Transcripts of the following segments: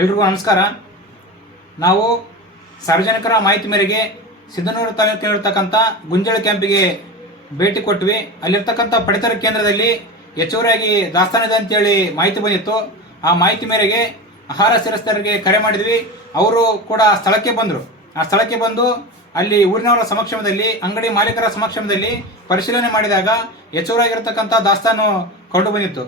ಎಲ್ರಿಗೂ ನಮಸ್ಕಾರ. ನಾವು ಸಾರ್ವಜನಿಕರ ಮಾಹಿತಿ ಮೇರೆಗೆ ಸಿದ್ದನೂರು ತಾಲೂಕಿನಲ್ಲಿರ್ತಕ್ಕಂಥ ಗುಂಜಾಳ ಕ್ಯಾಂಪಿಗೆ ಭೇಟಿ ಕೊಟ್ವಿ. ಅಲ್ಲಿರ್ತಕ್ಕಂಥ ಪಡಿತರ ಕೇಂದ್ರದಲ್ಲಿ ಹೆಚ್ಚುವರಿಯಾಗಿ ದಾಸ್ತಾನಿದೆ ಅಂತೇಳಿ ಮಾಹಿತಿ ಬಂದಿತ್ತು. ಆ ಮಾಹಿತಿ ಮೇರೆಗೆ ಆಹಾರ ಶಿರಸ್ತರಿಗೆ ಕರೆ ಮಾಡಿದ್ವಿ. ಅವರು ಕೂಡ ಸ್ಥಳಕ್ಕೆ ಬಂದರು. ಆ ಸ್ಥಳಕ್ಕೆ ಬಂದು ಅಲ್ಲಿ ಊರಿನವರ ಸಮಕ್ಷಮದಲ್ಲಿ, ಅಂಗಡಿ ಮಾಲೀಕರ ಸಮಕ್ಷಮದಲ್ಲಿ ಪರಿಶೀಲನೆ ಮಾಡಿದಾಗ ಹೆಚ್ಚುವರಿಯಾಗಿರ್ತಕ್ಕಂಥ ದಾಸ್ತಾನು ಕಂಡು ಬಂದಿತ್ತು.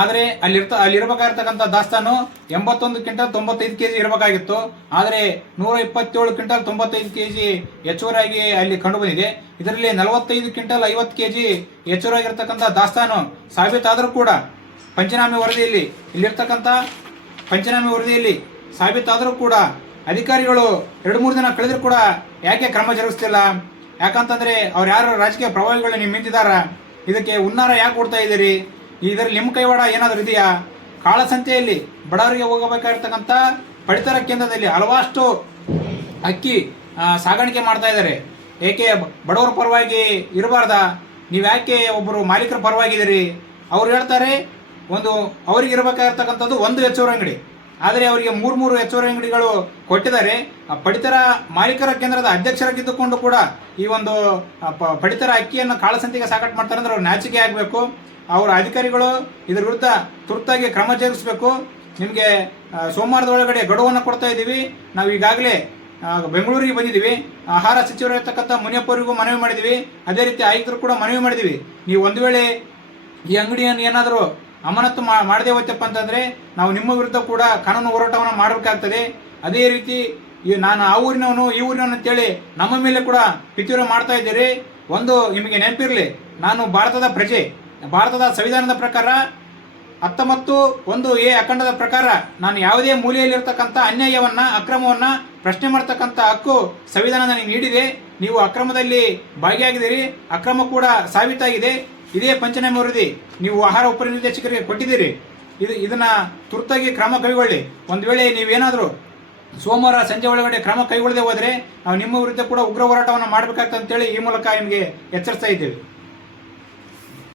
ಆದರೆ ಅಲ್ಲಿರಬೇಕಾಗಿರ್ತಕ್ಕಂಥ ದಾಸ್ತಾನು 81 ಕ್ವಿಂಟಲ್ 95 ಕೆಜಿ ಇರಬೇಕಾಗಿತ್ತು. ಆದರೆ 127 ಕ್ವಿಂಟಲ್ 95 ಕೆಜಿ ಹೆಚ್ಚುವರಿಯಾಗಿ ಅಲ್ಲಿ ಕಂಡು ಬಂದಿದೆ. ಇದರಲ್ಲಿ 45 ಕ್ವಿಂಟಲ್ 50 ಕೆಜಿ ಹೆಚ್ಚುವರಿಯಾಗಿರ್ತಕ್ಕಂಥ ದಾಸ್ತಾನು ಸಾಬೀತಾದರೂ ಕೂಡ ಪಂಚನಾಮೆ ವರದಿಯಲ್ಲಿ ಸಾಬೀತಾದರೂ ಕೂಡ ಅಧಿಕಾರಿಗಳು 2-3 ದಿನ ಕಳೆದರೂ ಕೂಡ ಯಾಕೆ ಕ್ರಮ ಜರುಗಿಸ್ತಿಲ್ಲ? ಯಾಕಂತಂದ್ರೆ ಅವ್ರು ಯಾರು ರಾಜಕೀಯ ಪ್ರಭಾವಿಗಳು ನಿಮ್ಮ ನಿಂತಿದ್ದಾರ? ಇದಕ್ಕೆ ಹುನ್ನಾರ ಯಾಕೆ ಕೊಡ್ತಾ ಇದ್ದೀರಿ? ಇದರಲ್ಲಿ ನಿಮ್ಮ ಕೈವಾಡ ಏನಾದರೂ ಇದೆಯಾ? ಕಾಳಸಂತೆಯಲ್ಲಿ ಬಡವರಿಗೆ ಹೋಗಬೇಕಾಗಿರ್ತಕ್ಕಂಥ ಪಡಿತರ ಕೇಂದ್ರದಲ್ಲಿ ಹಲವಾಷ್ಟು ಅಕ್ಕಿ ಸಾಗಾಣಿಕೆ ಮಾಡ್ತಾ ಇದ್ದಾರೆ. ಏಕೆ ಬಡವರ ಪರವಾಗಿ ಇರಬಾರ್ದಾ? ನೀವು ಯಾಕೆ ಒಬ್ಬರು ಮಾಲೀಕರ ಪರವಾಗಿದ್ದೀರಿ? ಅವ್ರು ಹೇಳ್ತಾರೆ ಅವರಿಗೆ ಇರಬೇಕಾಗಿರ್ತಕ್ಕಂಥದ್ದು ಒಂದು ಹೆಚ್ಚುವರಿ ಅಂಗಡಿ, ಆದರೆ ಅವರಿಗೆ 3 ಹೆಚ್ಚುವರಿ ಅಂಗಡಿಗಳು ಕೊಟ್ಟಿದ್ದಾರೆ. ಪಡಿತರ ಮಾಲೀಕರ ಕೇಂದ್ರದ ಅಧ್ಯಕ್ಷರಾಗಿದ್ದುಕೊಂಡು ಕೂಡ ಈ ಒಂದು ಪಡಿತರ ಅಕ್ಕಿಯನ್ನು ಕಾಳಸಂತೆಗೆ ಸಾಗಾಟ ಮಾಡ್ತಾರೆ ಅಂದ್ರೆ ಅವ್ರು ನಾಚಿಕೆ ಆಗಬೇಕು. ಅವರ ಅಧಿಕಾರಿಗಳು ಇದರ ವಿರುದ್ಧ ತುರ್ತಾಗಿ ಕ್ರಮ ಜರುಗಿಸಬೇಕು. ನಿಮಗೆ ಸೋಮವಾರದ ಒಳಗಡೆ ಗಡುವನ್ನು ಕೊಡ್ತಾ ಇದ್ದೀವಿ. ನಾವು ಈಗಾಗಲೇ ಬೆಂಗಳೂರಿಗೆ ಬಂದಿದ್ದೀವಿ. ಆಹಾರ ಸಚಿವರಿರ್ತಕ್ಕಂಥ ಮುನಿಯಪ್ಪವರಿಗೂ ಮನವಿ ಮಾಡಿದ್ದೀವಿ. ಅದೇ ರೀತಿ ಆಯುಕ್ತರು ಕೂಡ ಮನವಿ ಮಾಡಿದ್ದೀವಿ. ನೀವು ಒಂದು ವೇಳೆ ಈ ಅಂಗಡಿಯನ್ನು ಏನಾದರೂ ಅಮಾನತು ಮಾಡದೇ ಹೋಯ್ತಪ್ಪ ಅಂತಂದರೆ ನಾವು ನಿಮ್ಮ ವಿರುದ್ಧ ಕೂಡ ಕಾನೂನು ಹೋರಾಟವನ್ನು ಮಾಡಬೇಕಾಗ್ತದೆ. ಅದೇ ರೀತಿ ನಾನು ಆ ಊರಿನವನು ಈ ಊರಿನವನು ಅಂತೇಳಿ ನಮ್ಮ ಮೇಲೆ ಕೂಡ ಪಿತೂರಿ ಮಾಡ್ತಾ ಇದ್ದೀರಿ. ನಿಮಗೆ ನೆನಪಿರಲಿ, ನಾನು ಭಾರತದ ಪ್ರಜೆ. ಭಾರತದ ಸಂವಿಧಾನದ ಪ್ರಕಾರ 19(1)A ಅಖಂಡದ ಪ್ರಕಾರ ನಾನು ಯಾವುದೇ ಮೂಲೆಯಲ್ಲಿರ್ತಕ್ಕಂಥ ಅನ್ಯಾಯವನ್ನ ಅಕ್ರಮವನ್ನ ಪ್ರಶ್ನೆ ಮಾಡ್ತಕ್ಕಂಥ ಹಕ್ಕು ಸಂವಿಧಾನ ನನಗೆ ನೀಡಿದೆ. ನೀವು ಅಕ್ರಮದಲ್ಲಿ ಭಾಗಿಯಾಗಿದ್ದೀರಿ, ಅಕ್ರಮ ಕೂಡ ಸಾಬೀತಾಗಿದೆ. ಇದೇ ಪಂಚನಾಮೆ ವರದಿ ನೀವು ಆಹಾರ ಉಪನಿರ್ದೇಶಕರಿಗೆ ಕೊಟ್ಟಿದ್ದೀರಿ. ಇದನ್ನ ತುರ್ತಾಗಿ ಕ್ರಮ ಕೈಗೊಳ್ಳಿ. ಒಂದು ವೇಳೆ ನೀವೇನಾದರೂ ಸೋಮವಾರ ಸಂಜೆ ಒಳಗಡೆ ಕ್ರಮ ಕೈಗೊಳ್ಳದೆ ಹೋದರೆ ನಾವು ನಿಮ್ಮ ವಿರುದ್ಧ ಕೂಡ ಉಗ್ರ ಹೋರಾಟವನ್ನು ಮಾಡಬೇಕಾಗ್ತದೆ ಅಂತೇಳಿ ಈ ಮೂಲಕ ನಿಮಗೆ ಎಚ್ಚರಿಸ್ತಾ ಇದ್ದೇವೆ.